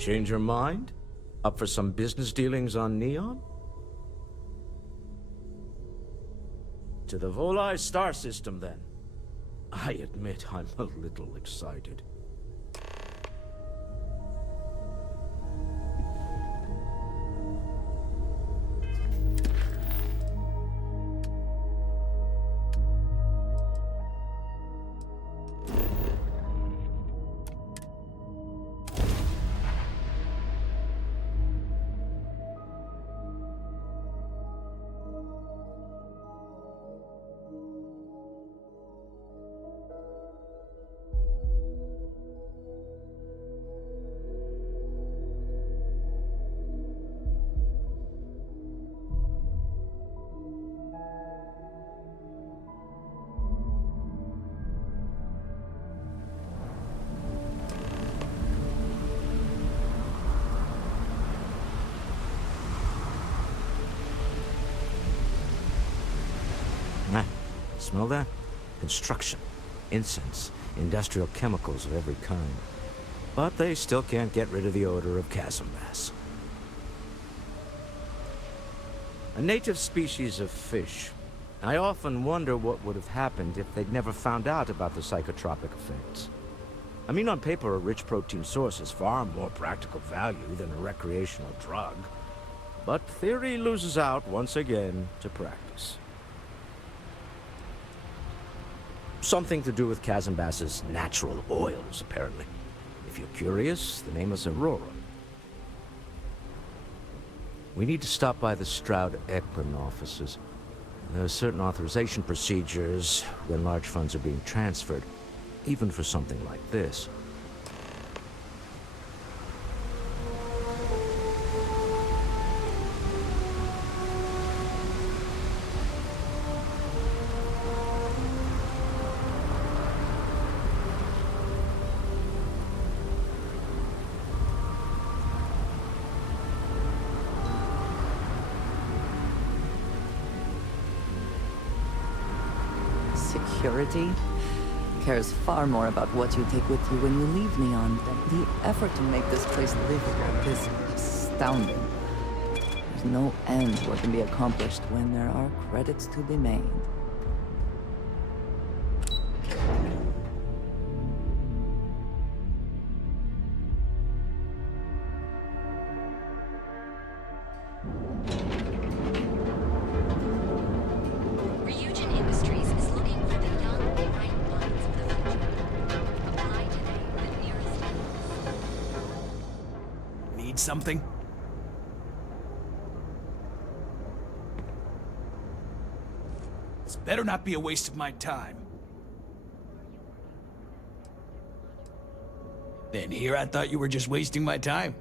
Change your mind? Up for some business dealings on Neon? To the Volai star system, then. I admit I'm a little excited. Smell that? Construction, incense, industrial chemicals of every kind. But they still can't get rid of the odor of chasm bass. A native species of fish. I often wonder what would have happened if they'd never found out about the psychotropic effects. I mean, on paper, a rich protein source is far more practical value than a recreational drug. But theory loses out once again to practice. Something to do with chasm bass's natural oils, apparently. If you're curious, the name is Aurora. We need to stop by the Stroud-Ekman offices. There are certain authorization procedures when large funds are being transferred, even for something like this. Security cares far more about what you take with you when you leave Neon than the effort to make this place livable is astounding. There's no end to what can be accomplished when there are credits to be made. Something? This better not be a waste of my time. Then here I thought you were just wasting my time.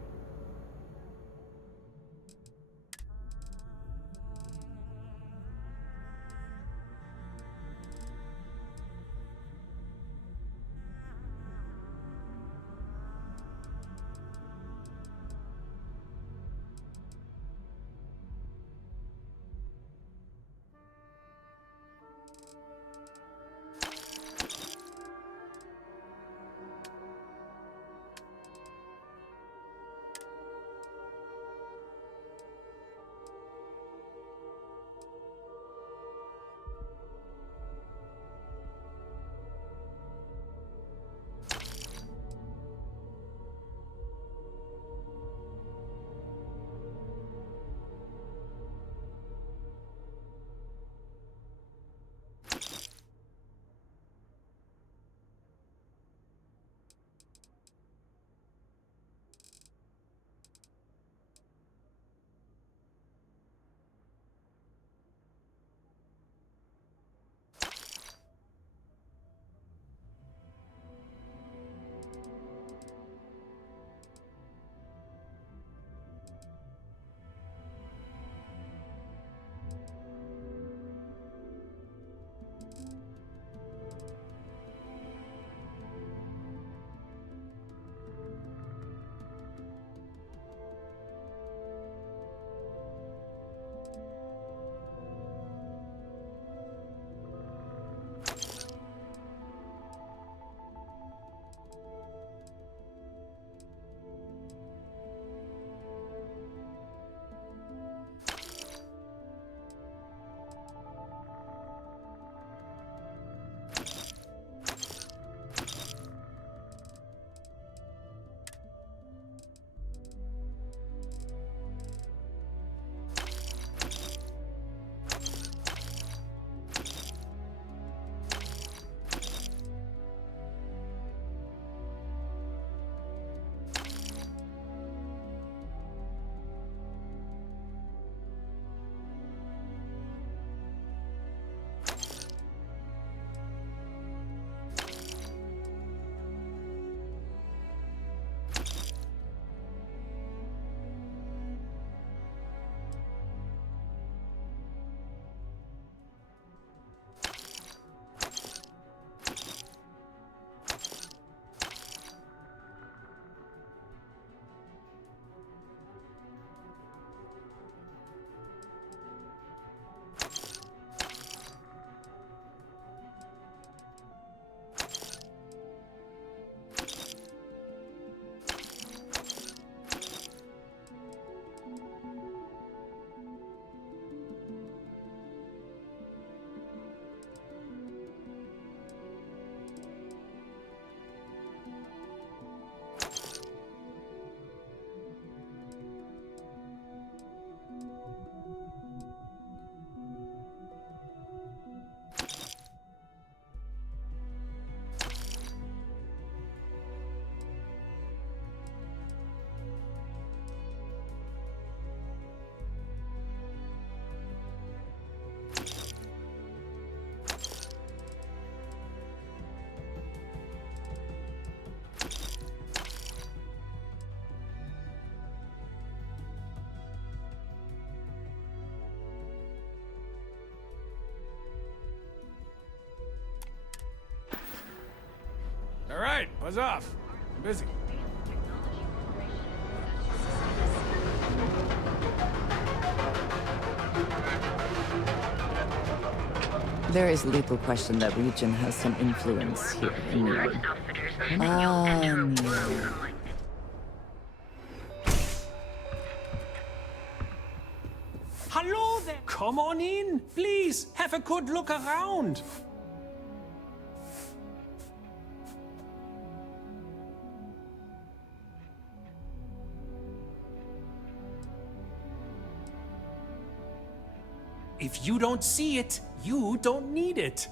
All right, buzz off. I'm busy. There is little question that region has some influence here in Neon. Neon. Hello there! Come on in, please. Have a good look around. If you don't see it, you don't need it.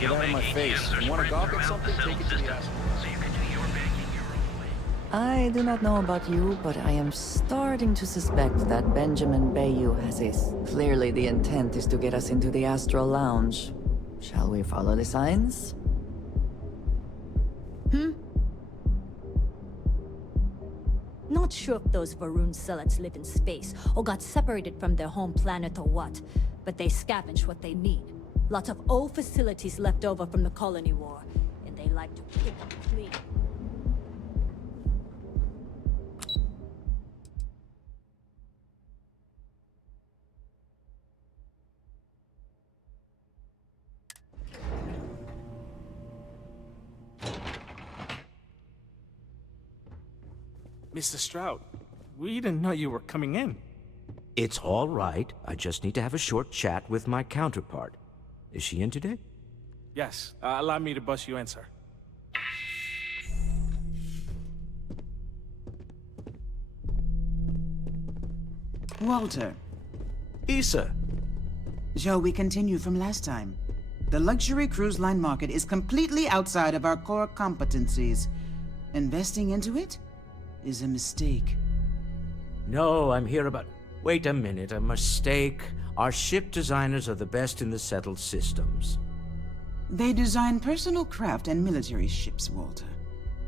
Get out of my face. You want to gawk at something? Take it to the asshole. I do not know about you, but I am starting to suspect that Benjamin Bayou has ace. Clearly the intent is to get us into the Astral Lounge. Shall we follow the signs? Not sure if those Varun zealots live in space, or got separated from their home planet or what, but they scavenge what they need. Lots of old facilities left over from the colony war, and they like to pick them clean. Mr. Stroud, we didn't know you were coming in. It's all right. I just need to have a short chat with my counterpart. Is she in today? Yes, allow me to bust you in, sir. Walter, Issa! shall we continue from last time? The luxury cruise line market is completely outside of our core competencies. Investing into it is a mistake. No, I'm here about... Wait a minute, a mistake. Our ship designers are the best in the settled systems. They design personal craft and military ships, Walter.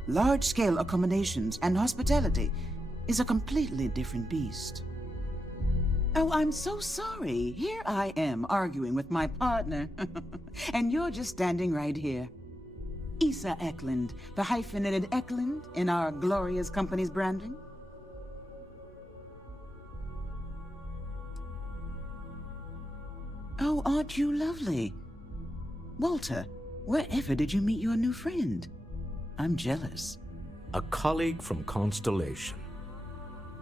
Large-scale accommodations and hospitality is a completely different beast. Oh, I'm so sorry. Here I am arguing with my partner. And you're just standing right here. Issa Eklund, the hyphenated Eklund in our glorious company's branding. Oh, aren't you lovely? Walter, wherever did you meet your new friend? I'm jealous. A colleague from Constellation.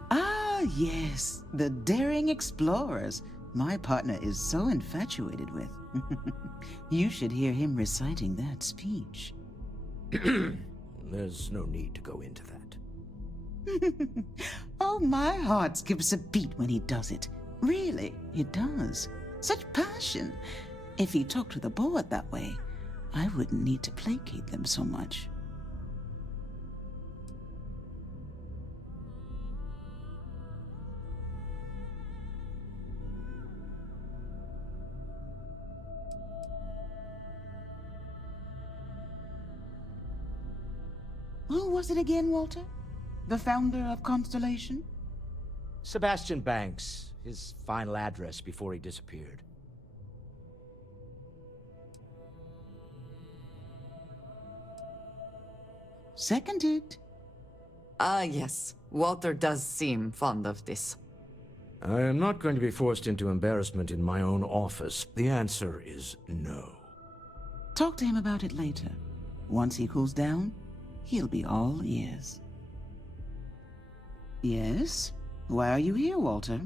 Ah, yes, the daring explorers my partner is so infatuated with. You should hear him reciting that speech. There's no need to go into that. Oh, my heart skips a beat when he does it. Really, it does. Such passion. If he talked to the board that way, I wouldn't need to placate them so much. Who was it again, Walter? The founder of Constellation? Sebastian Banks, his final address before he disappeared. Seconded. Ah, yes. Walter does seem fond of this. I am not going to be forced into embarrassment in my own office. The answer is no. Talk to him about it later. Once he cools down, he'll be all ears. Yes? Why are you here, Walter?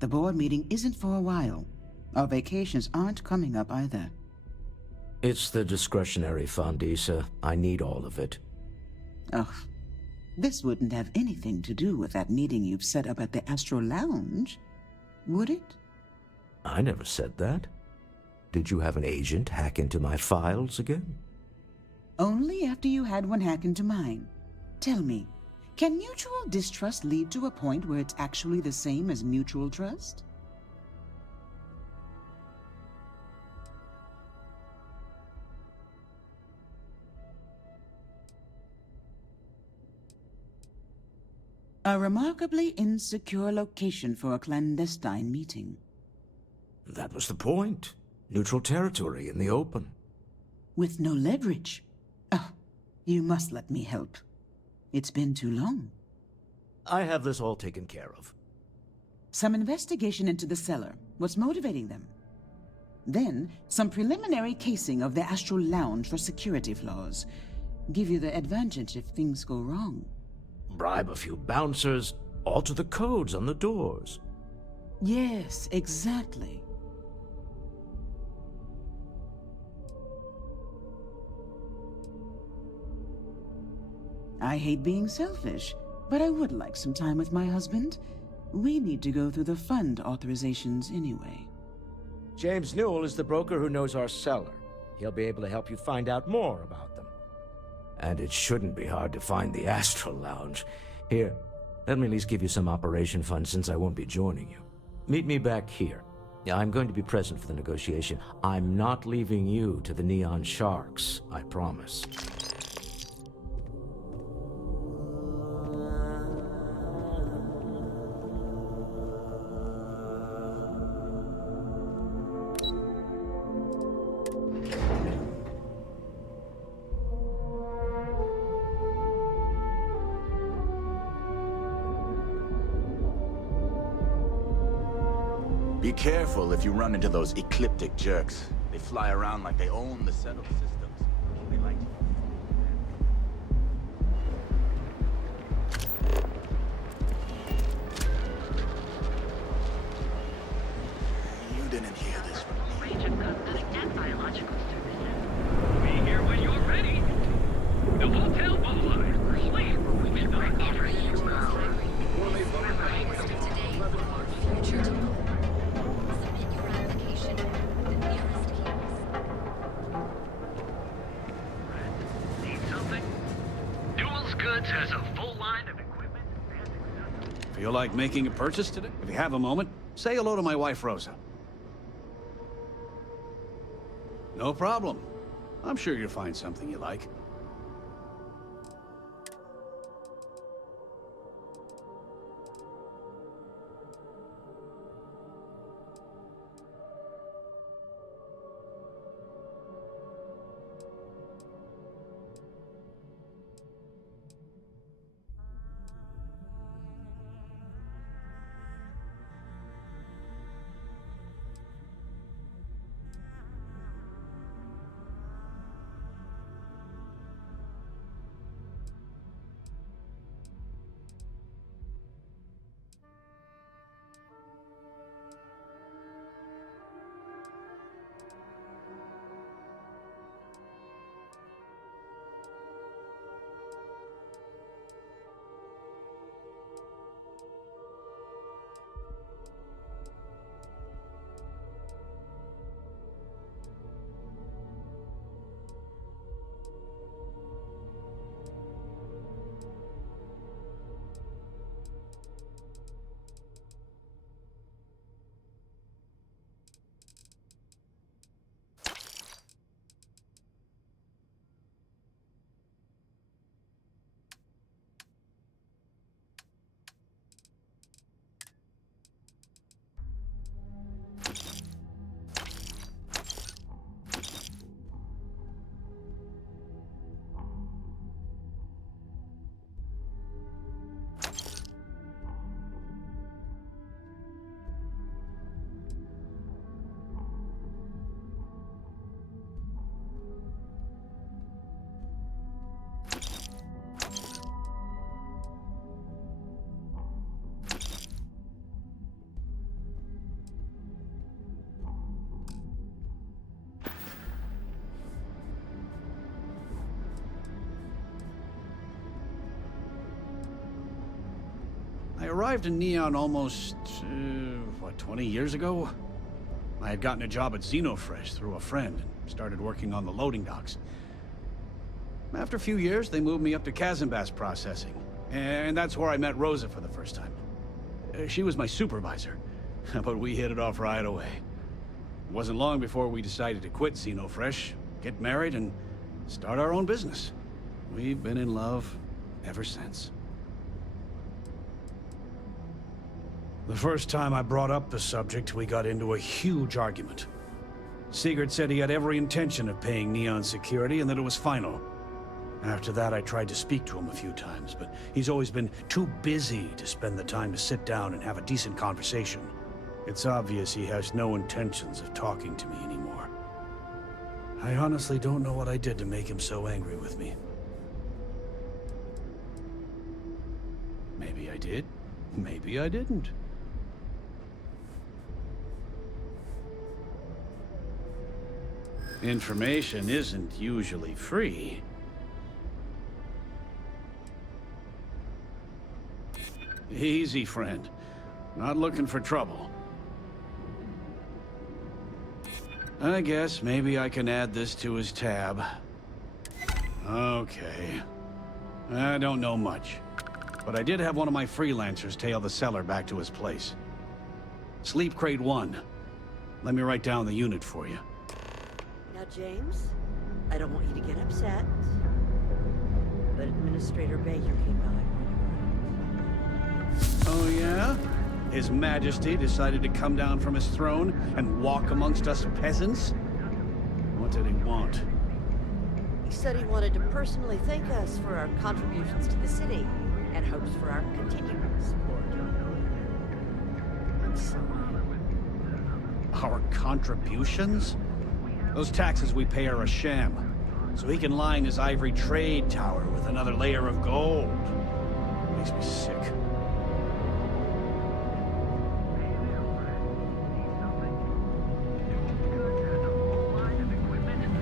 The board meeting isn't for a while. Our vacations aren't coming up either. It's the discretionary fund, Issa. I need all of it. Ugh. This wouldn't have anything to do with that meeting you've set up at the Astro Lounge, would it? I never said that. Did you have an agent hack into my files again? Only after you had one hack into mine. Tell me, can mutual distrust lead to a point where it's actually the same as mutual trust? A remarkably insecure location for a clandestine meeting. That was the point. Neutral territory in the open. With no leverage. Oh, you must let me help. It's been too long. I have this all taken care of. Some investigation into the cellar. What's motivating them? Then, some preliminary casing of the Astral Lounge for security flaws. Give you the advantage if things go wrong. Bribe a few bouncers, alter the codes on the doors. Yes, exactly. I hate being selfish, but I would like some time with my husband. We need to go through the fund authorizations anyway. James Newell is the broker who knows our cellar. He'll be able to help you find out more about them. And it shouldn't be hard to find the Astral Lounge. Here, let me at least give you some operation funds since I won't be joining you. Meet me back here. Yeah, I'm going to be present for the negotiation. I'm not leaving you to the Neon Sharks, I promise. Be careful if you run into those ecliptic jerks. They fly around like they own the settled systems. They like to... You didn't hear this from me. Range of cosmetic and biological services. Be here when you're ready. The hotel Boulevard. Sleep. We can work every tomorrow. Future tomorrow. Submit your application at the nearest kiosk. Need something? Newell's Goods has a full line of equipment and Feel like making a purchase today? If you have a moment, say hello to my wife, Rosa. No problem. I'm sure you'll find something you like. I arrived in Neon almost, 20 years ago? I had gotten a job at Xenofresh through a friend and started working on the loading docks. After a few years, they moved me up to Kazanbas processing, and that's where I met Rosa for the first time. She was my supervisor, but we hit it off right away. It wasn't long before we decided to quit Xenofresh, get married, and start our own business. We've been in love ever since. The first time I brought up the subject, we got into a huge argument. Sigurd said he had every intention of paying Neon security and that it was final. After that, I tried to speak to him a few times, but he's always been too busy to spend the time to sit down and have a decent conversation. It's obvious he has no intentions of talking to me anymore. I honestly don't know what I did to make him so angry with me. Maybe I did, maybe I didn't. Information isn't usually free. Easy, friend. Not looking for trouble. I guess maybe I can add this to his tab. Okay. I don't know much, but I did have one of my freelancers tail the seller back to his place. Sleep Crate 1. Let me write down the unit for you. Now, James, I don't want you to get upset, but Administrator Baker came by while you were out. Oh, yeah? His Majesty decided to come down from his throne and walk amongst us peasants? What did he want? He said he wanted to personally thank us for our contributions to the city and hopes for our continued support. I'm sorry. Our contributions? Those taxes we pay are a sham, so he can line his ivory trade tower with another layer of gold. Makes me sick.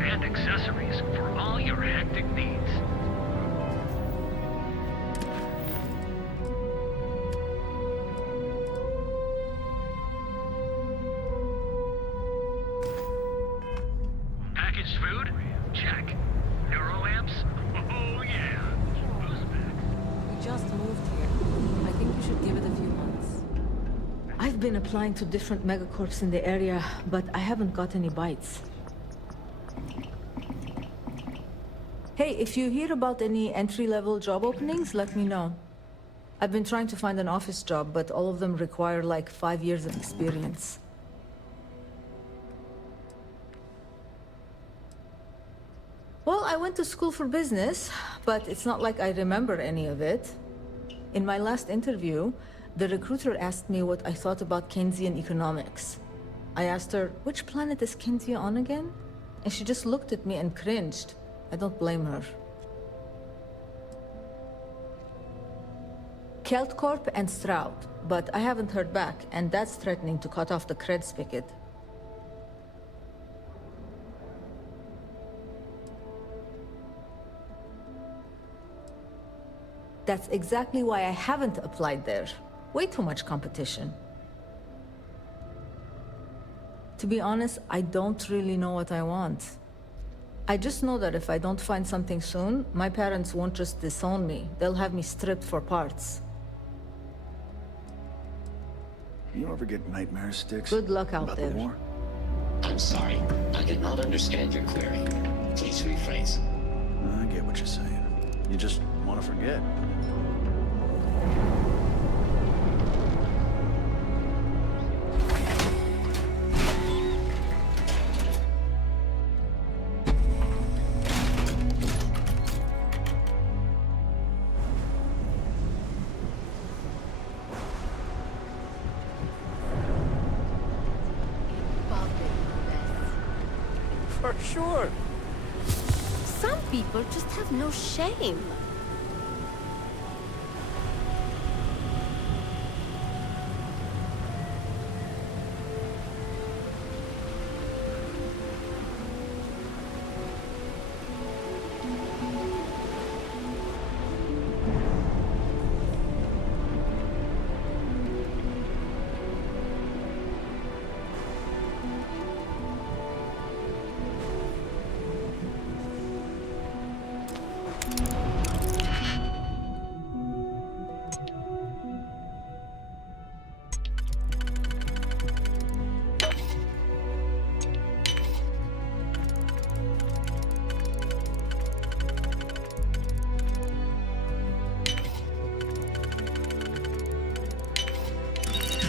And accessories for all your hectic needs. Packaged food? Check. Neuroamps? Oh yeah. Boost back. You just moved here. I think you should give it a few I've been applying to different megacorps in the area, but I haven't got any bites. Hey, if you hear about any entry-level job openings, let me know. I've been trying to find an office job, but all of them require like 5 years of experience. Well, I went to school for business, but it's not like I remember any of it. In my last interview, the recruiter asked me what I thought about Keynesian economics. I asked her, which planet is Kenzia on again? And she just looked at me and cringed. I don't blame her. Keltcorp and Stroud, but I haven't heard back, and that's threatening to cut off the cred spigot. That's exactly why I haven't applied there. Way too much competition. To be honest, I don't really know what I want. I just know that if I don't find something soon, my parents won't just disown me. They'll have me stripped for parts. You ever get nightmare sticks? Good luck out about there. The war? I'm sorry. I cannot understand your query. Please rephrase. I get what you're saying. You just want to forget. For sure. Some people just have no shame.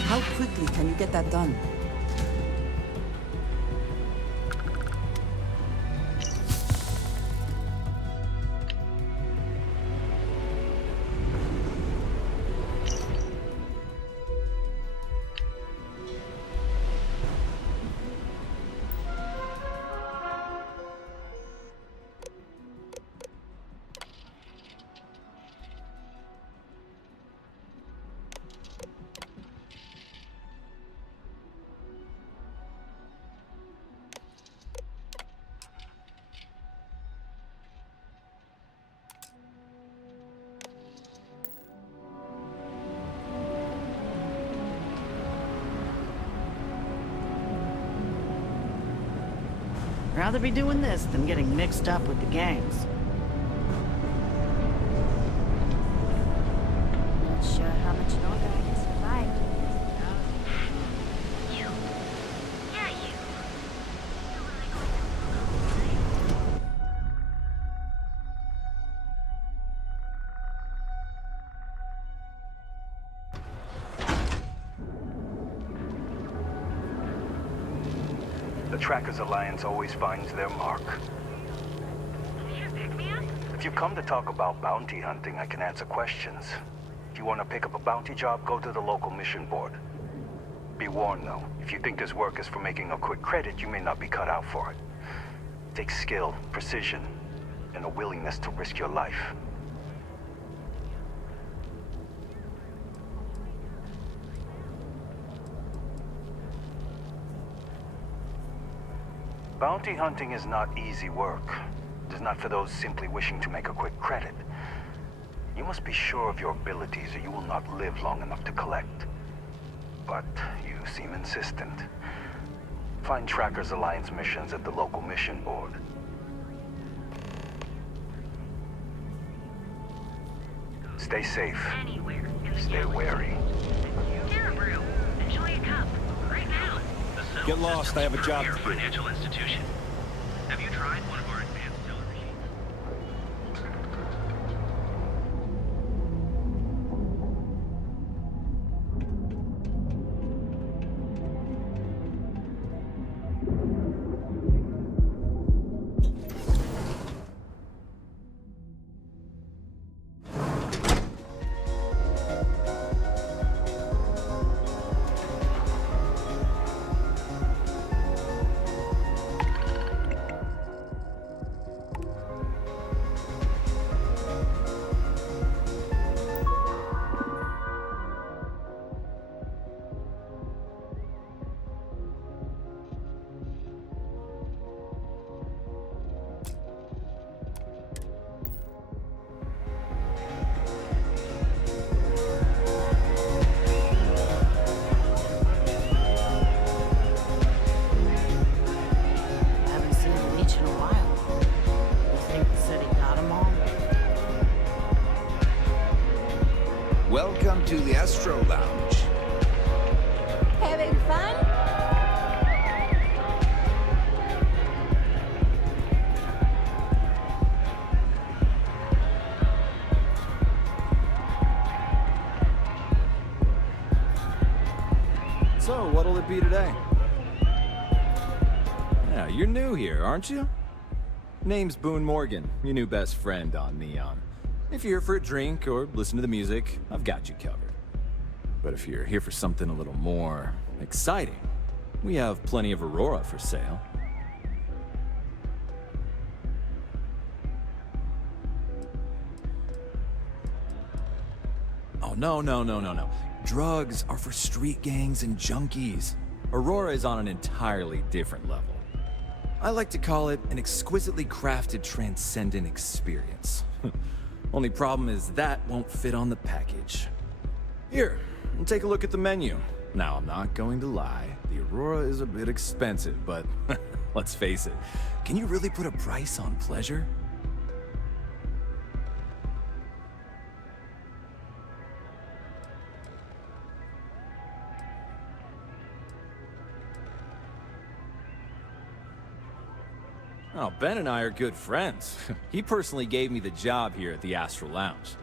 How quickly can you get that done? Rather be doing this than getting mixed up with the gangs. Not sure how much longer I can survive. You. Yeah, you. The Trackers Alliance always finds their mark. If you come to talk about bounty hunting, I can answer questions. If you want to pick up a bounty job, go to the local mission board. Be warned, though. If you think this work is for making a quick credit, you may not be cut out for it. It takes skill, precision, and a willingness to risk your life. Bounty hunting is not easy work. It is not for those simply wishing to make a quick credit. You must be sure of your abilities or you will not live long enough to collect. But you seem insistent. Find Trackers Alliance missions at the local mission board. Stay safe. Stay wary. You're rude. Enjoy a cup. Right now. The Get lost, I have a job to do. Financial institution. Have you tried one of our advanced teller machines? Haven't seen the leech in a while. You think the city got them all? Welcome to the Astro Lounge. Having fun? So, what'll it be today? Yeah, you're new here, aren't you? Name's Boone Morgan, your new best friend on Neon. If you're here for a drink or listen to the music, I've got you covered. But if you're here for something a little more exciting, we have plenty of Aurora for sale. Oh, no. Drugs are for street gangs and junkies. Aurora is on an entirely different level. I like to call it an exquisitely crafted, transcendent experience. Only problem is that won't fit on the package. Here, take a look at the menu. Now, I'm not going to lie, the Aurora is a bit expensive, but let's face it, can you really put a price on pleasure? Oh, Ben and I are good friends. He personally gave me the job here at the Astral Lounge.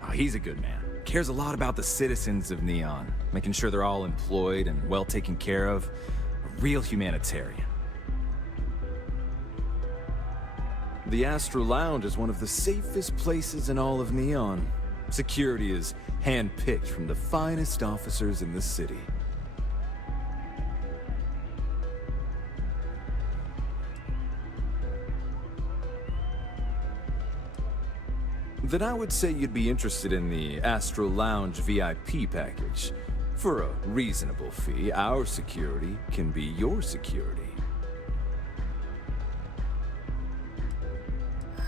Oh, he's a good man. Cares a lot about the citizens of Neon, making sure they're all employed and well taken care of. A real humanitarian. The Astral Lounge is one of the safest places in all of Neon. Security is hand-picked from the finest officers in the city. Then I would say you'd be interested in the Astral Lounge VIP package. For a reasonable fee, our security can be your security.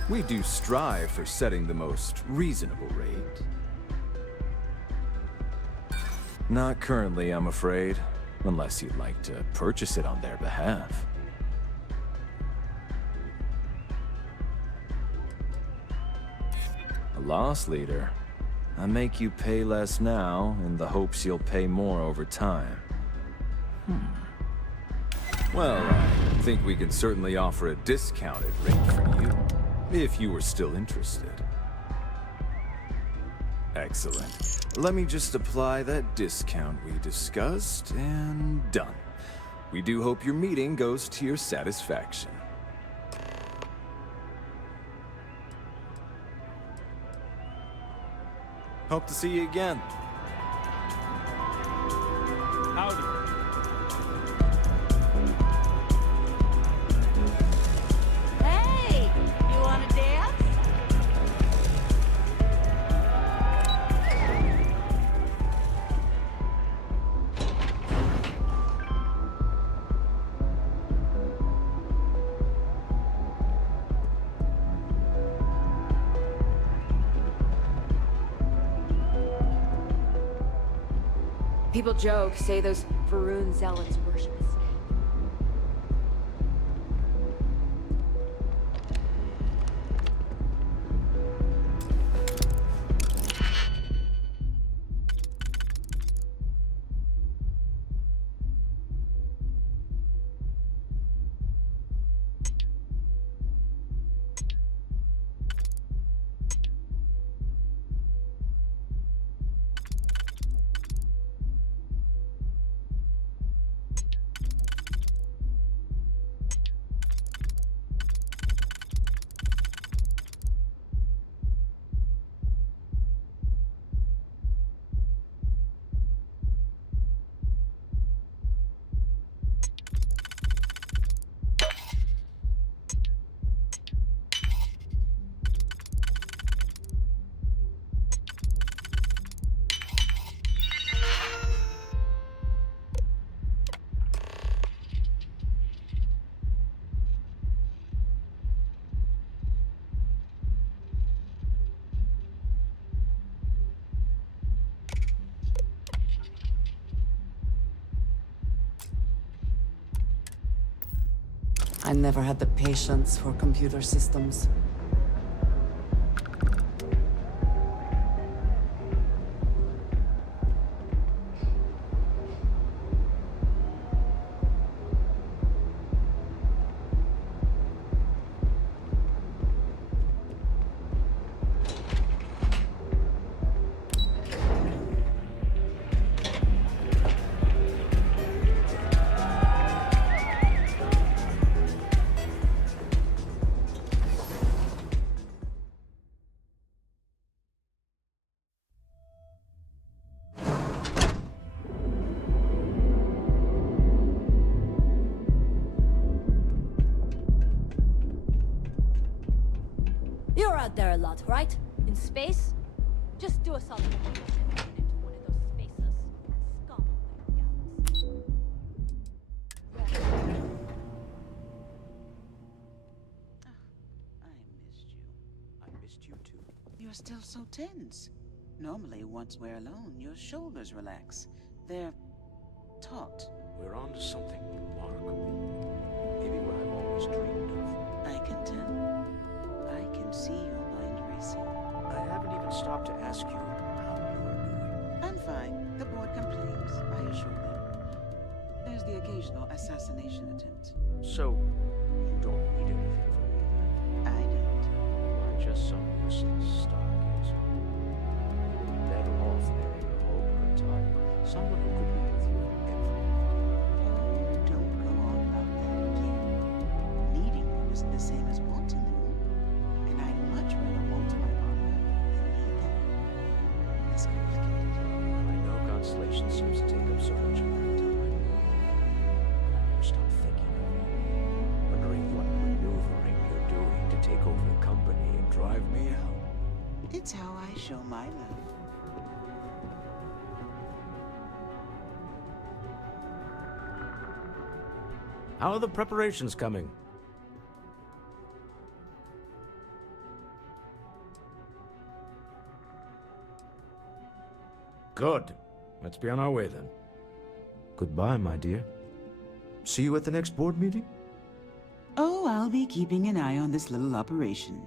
We do strive for setting the most reasonable rate. Not currently, I'm afraid, unless you'd like to purchase it on their behalf. A loss leader. I make you pay less now in the hopes you'll pay more over time. Well, I think we can certainly offer a discounted rate for you, if you were still interested. Excellent. Let me just apply that discount we discussed, and done. We do hope your meeting goes to your satisfaction. Hope to see you again. Howdy. Hey! You wanna dance? People joke, say those Varun zealots worship us. I never had the patience for computer systems. You're out there a lot, right? In space? Just do us all into one of those spaces. Scum of the galaxy. I missed you too. You're still so tense. Normally, once we're alone, your shoulders relax. They're taut. We're on to something remarkable. Maybe what I've always dreamed of. I can tell. I can see your mind racing. I haven't even stopped to ask you how you're doing. I'm fine. The board complains. I assure them. There's the occasional assassination attempt. So, you don't need anything from me then? I don't. I'm just some useless stargazer. You'd be better off marrying a hope or a type. Someone who could be with you in every minute. Oh, don't go on about that again. Needing you isn't the same as wanting you. And I'd much rather want my partner than need them. It's complicated. I know constellation seems to take up so much of my time. But I never stop thinking of you. Wondering what maneuvering you're doing to take over the company and drive me out. It's how I show my love. How are the preparations coming? Good. Let's be on our way then. Goodbye, my dear. See you at the next board meeting? Oh, I'll be keeping an eye on this little operation,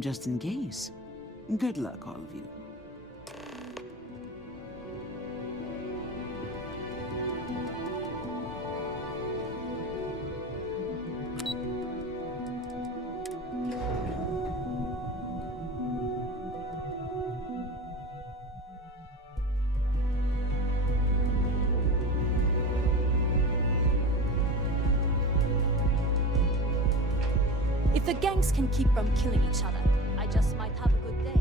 just in case. Good luck, all of you. If the gangs can keep from killing each other, I just might have a good day.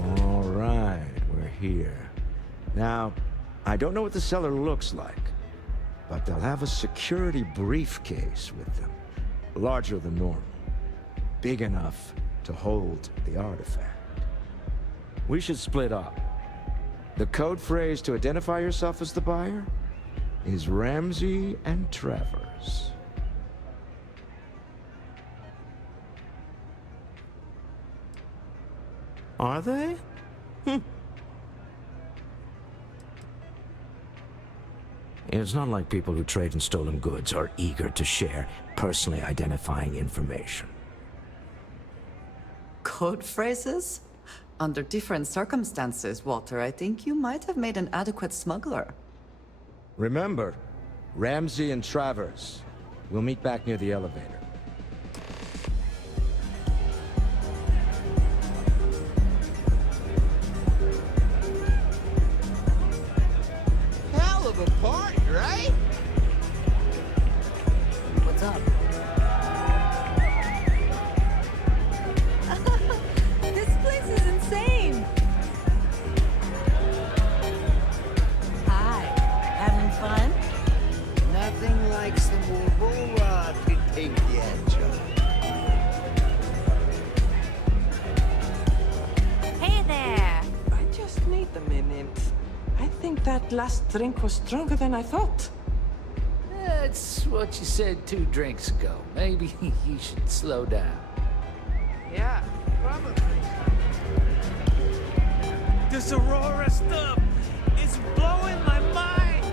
All right, we're here. Now, I don't know what the cellar looks like, but they'll have a security briefcase with them. Larger than normal. Big enough to hold the artifact. We should split up. The code phrase to identify yourself as the buyer is Ramsey and Travers. Are they? It's not like people who trade in stolen goods are eager to share personally identifying information. Code phrases? Under different circumstances, Walter, I think you might have made an adequate smuggler. Remember, Ramsey and Travers. We'll meet back near the elevator. Hell of a party, right? What's up? This place is insane! Hi, having fun? Nothing like some Aurora to take the edge off. Hey there! I just need a minute. I think that last drink was stronger than I thought. That's what you said 2 drinks ago. Maybe you should slow down. Yeah, probably. This Aurora stuff is blowing my mind!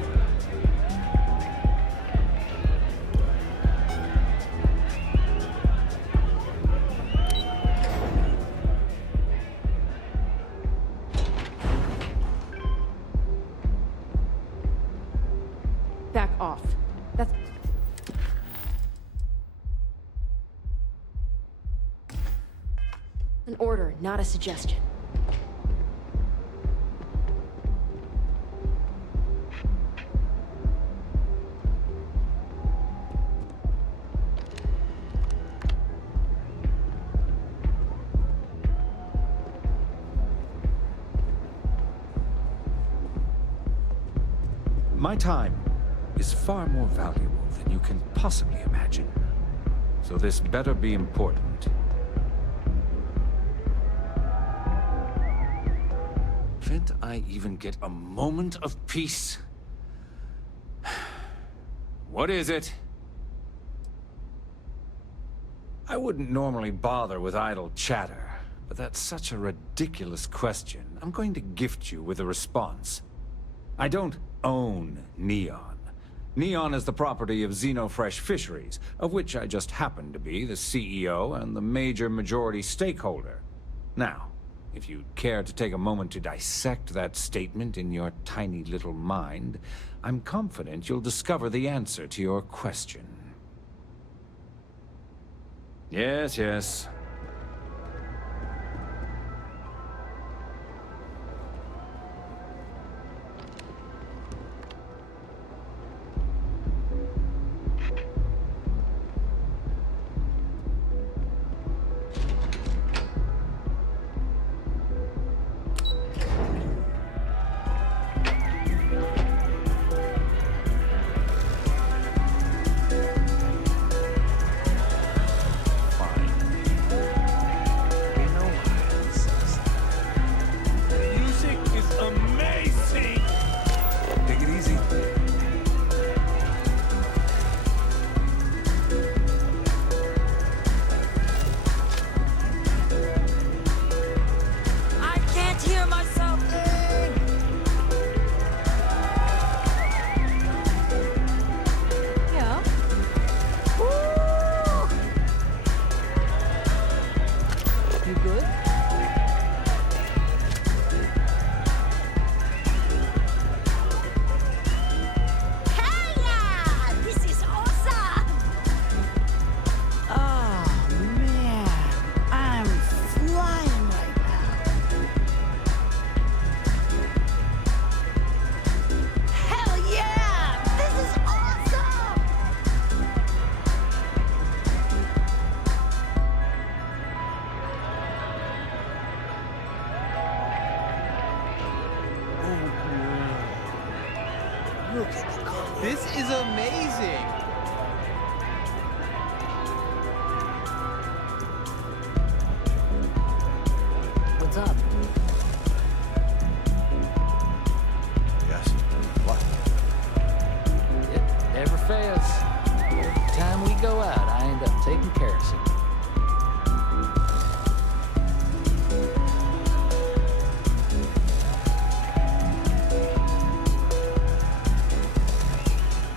Back off. That's... an order, not a suggestion. My time is far more valuable than you can possibly imagine. So this better be important. Can't I even get a moment of peace? What is it? I wouldn't normally bother with idle chatter, but that's such a ridiculous question. I'm going to gift you with a response. I don't own Neon. Neon is the property of Xenofresh Fisheries, of which I just happen to be the CEO and the major majority stakeholder. Now, if you'd care to take a moment to dissect that statement in your tiny little mind, I'm confident you'll discover the answer to your question. Yes, yes. This is amazing! What's up? Yes. What? It never fails. Every time we go out, I end up taking kerosene.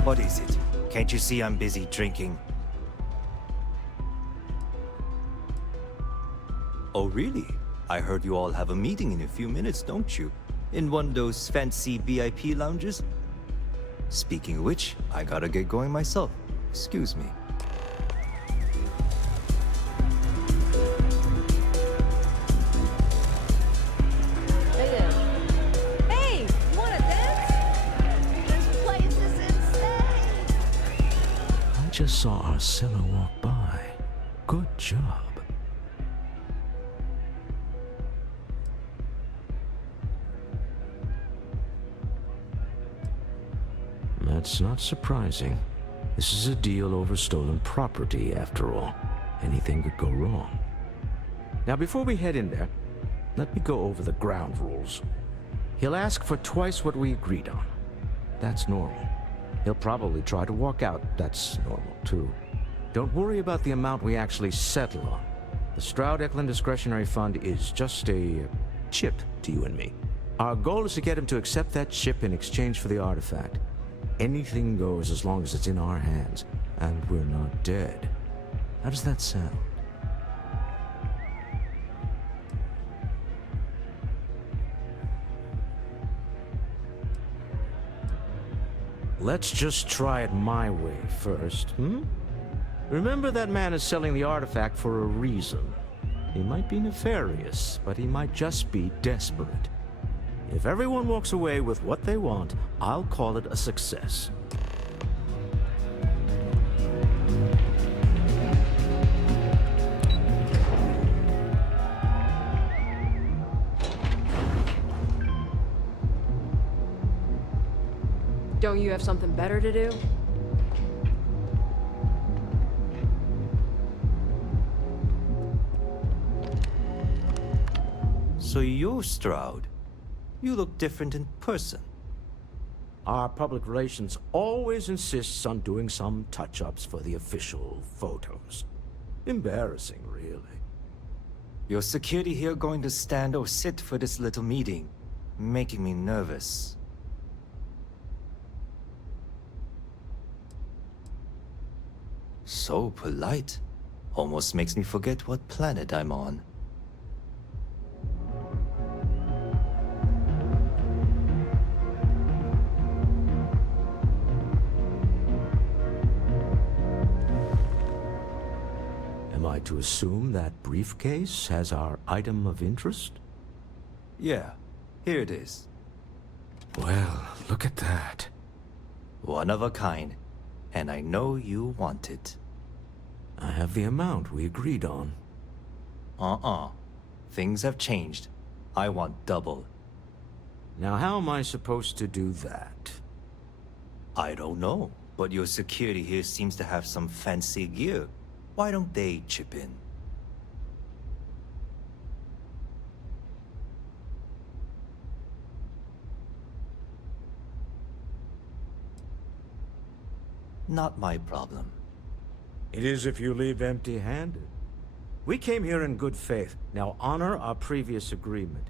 What is it? Can't you see I'm busy drinking? Oh, really? I heard you all have a meeting in a few minutes, don't you? In one of those fancy VIP lounges? Speaking of which, I gotta get going myself. Excuse me. Just saw Arcella walk by. Good job. That's not surprising. This is a deal over stolen property, after all. Anything could go wrong. Now, before we head in there, let me go over the ground rules. He'll ask for twice what we agreed on. That's normal. He'll probably try to walk out. That's normal, too. Don't worry about the amount we actually settle on. The Stroud-Eklund Discretionary Fund is just a chip to you and me. Our goal is to get him to accept that chip in exchange for the artifact. Anything goes as long as it's in our hands, and we're not dead. How does that sound? Let's just try it my way first, Remember, that man is selling the artifact for a reason. He might be nefarious, but he might just be desperate. If everyone walks away with what they want, I'll call it a success. Don't you have something better to do? So you're Stroud. You look different in person. Our public relations always insists on doing some touch-ups for the official photos. Embarrassing, really. Your security here going to stand or sit for this little meeting, making me nervous. So polite. Almost makes me forget what planet I'm on. Am I to assume that briefcase has our item of interest? Yeah, here it is. Well, look at that. One of a kind, and I know you want it. I have the amount we agreed on. Things have changed. I want double. Now, how am I supposed to do that? I don't know, but your security here seems to have some fancy gear. Why don't they chip in? Not my problem. It is if you leave empty-handed. We came here in good faith. Now honor our previous agreement.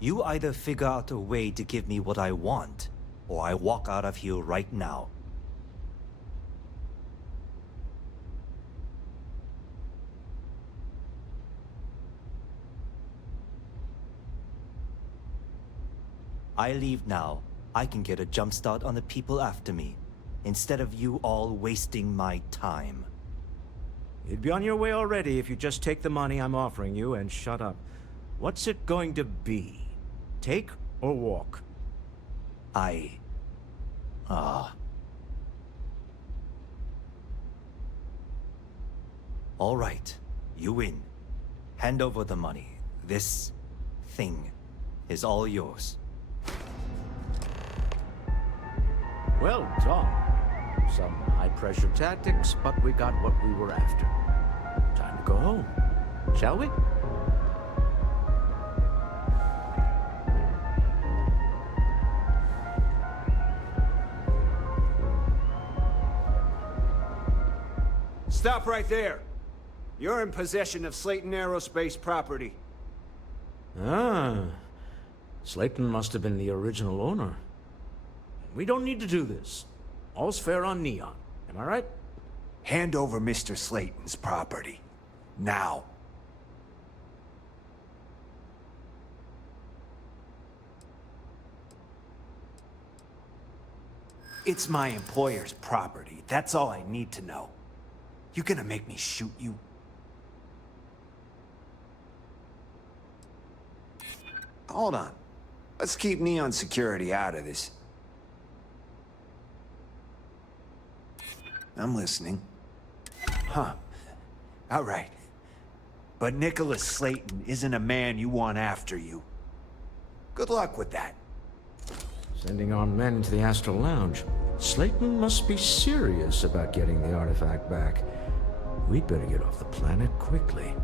You either figure out a way to give me what I want, or I walk out of here right now. I leave now. I can get a jump start on the people after me, instead of you all wasting my time. You'd be on your way already if you just take the money I'm offering you and shut up. What's it going to be? Take or walk? All right, you win. Hand over the money. This thing is all yours. Well done. Some high-pressure tactics, but we got what we were after. Time to go home, shall we? Stop right there. You're in possession of Slayton Aerospace property. Ah. Slayton must have been the original owner. We don't need to do this. All's fair on Neon. Am I right? Hand over Mr. Slayton's property. Now. It's my employer's property. That's all I need to know. You gonna make me shoot you? Hold on. Let's keep Neon Security out of this. I'm listening. Huh. All right. But Nicholas Slayton isn't a man you want after you. Good luck with that. Sending our men into the Astral Lounge. Slayton must be serious about getting the artifact back. We'd better get off the planet quickly.